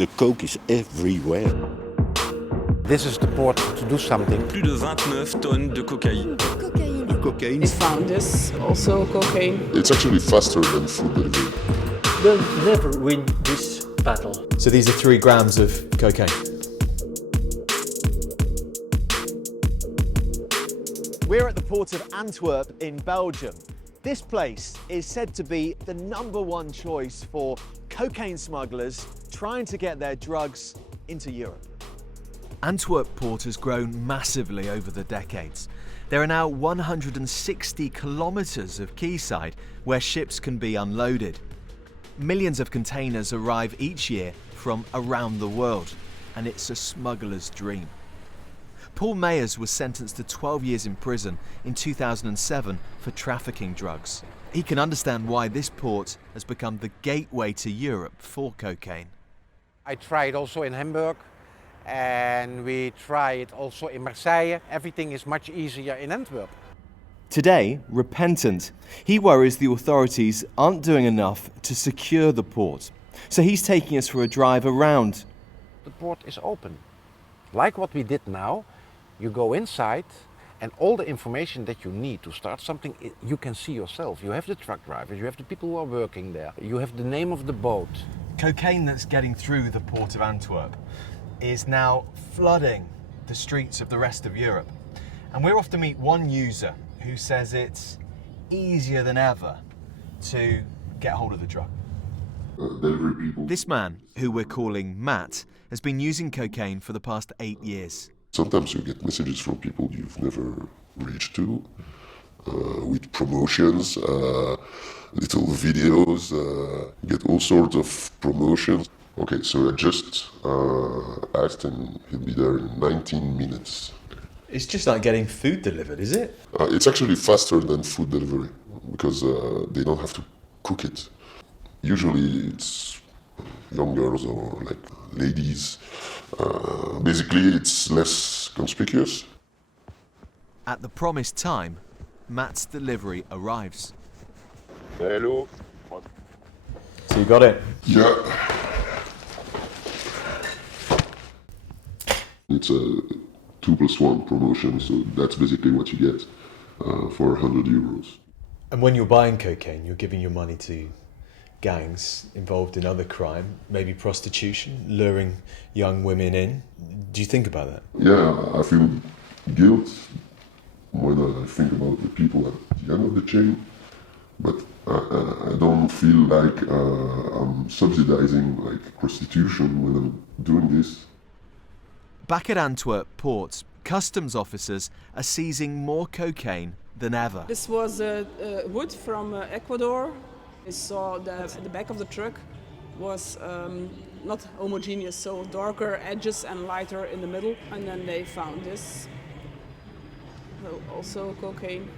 the coke is everywhere. This is the port to do something. Plus de 29 tonnes de cocaïne. The cocaine. We found this, also cocaine. It's actually faster than food delivery. They'll never win this battle. So these are 3 grams of cocaine. We're at the port of Antwerp in Belgium. This place is said to be the #1 choice for cocaine smugglers trying to get their drugs into Europe. Antwerp port has grown massively over the decades. There are now 160 kilometres of quayside where ships can be unloaded. Millions of containers arrive each year from around the world, and it's a smuggler's dream. Paul Mayers was sentenced to 12 years in prison in 2007 for trafficking drugs. He can understand why this port has become the gateway to Europe for cocaine. I tried also in Hamburg, and we try it also in Marseille. Everything is much easier in Antwerp. Today, repentant, he worries the authorities aren't doing enough to secure the port. So he's taking us for a drive around. The port is open. Like what we did now, you go inside and all the information that you need to start something, you can see yourself. You have the truck drivers, you have the people who are working there, you have the name of the boat. Cocaine that's getting through the port of Antwerp is now flooding the streets of the rest of Europe. And we're off to meet one user who says it's easier than ever to get hold of the drug. Delivery people. This man, who we're calling Matt, has been using cocaine for the past 8 years. Sometimes you get messages from people you've never reached to, with promotions, little videos, you get all sorts of promotions. Okay, so I just asked and he'll be there in 19 minutes. It's just like getting food delivered, is it? It's actually faster than food delivery because they don't have to cook it. Usually it's young girls or like ladies. Basically it's less conspicuous. At the promised time, Matt's delivery arrives. Hello. So you got it? Yeah. It's a 2+1 promotion, so that's basically what you get for 100 euros. And when you're buying cocaine, you're giving your money to gangs involved in other crime, maybe prostitution, luring young women in. Do you think about that? Yeah, I feel guilt when I think about the people at the end of the chain, but I don't feel like I'm subsidizing like prostitution when I'm doing this. Back at Antwerp port, customs officers are seizing more cocaine than ever. This was wood from Ecuador. I saw that the back of the truck was not homogeneous, so darker edges and lighter in the middle. And then they found this, also cocaine.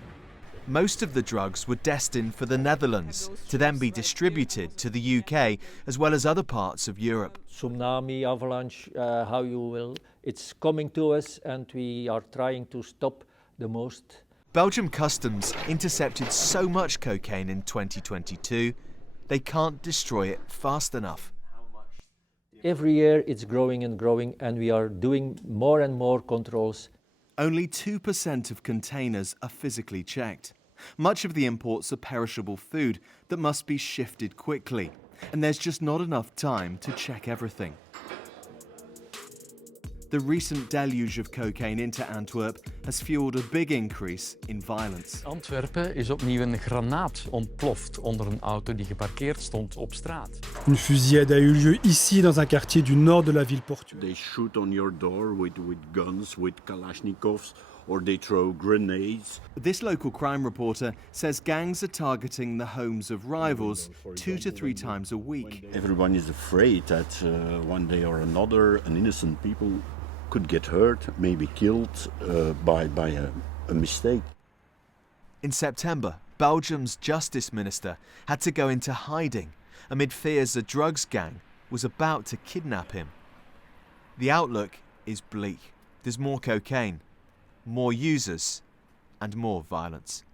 Most of the drugs were destined for the Netherlands, to then be distributed to the UK as well as other parts of Europe. Tsunami, avalanche, how you will. It's coming to us and we are trying to stop the most. Belgium customs intercepted so much cocaine in 2022, they can't destroy it fast enough. Every year it's growing and growing and we are doing more and more controls. Only 2% of containers are physically checked. Much of the imports are perishable food that must be shifted quickly, and there's just not enough time to check everything. The recent deluge of cocaine into Antwerp has fueled a big increase in violence. Antwerpen is opnieuw een granaat ontploft onder een auto die geparkeerd stond op straat. Une fusillade a eu lieu ici dans un quartier du nord de la ville portuaire. They shoot on your door with guns, with Kalashnikovs, or they throw grenades. This local crime reporter says gangs are targeting the homes of rivals 2 to 3 times a week. Everyone is afraid that one day or another an innocent people could get hurt, maybe killed by a mistake. In September, Belgium's justice minister had to go into hiding amid fears a drugs gang was about to kidnap him. The outlook is bleak. There's more cocaine, more users, and more violence.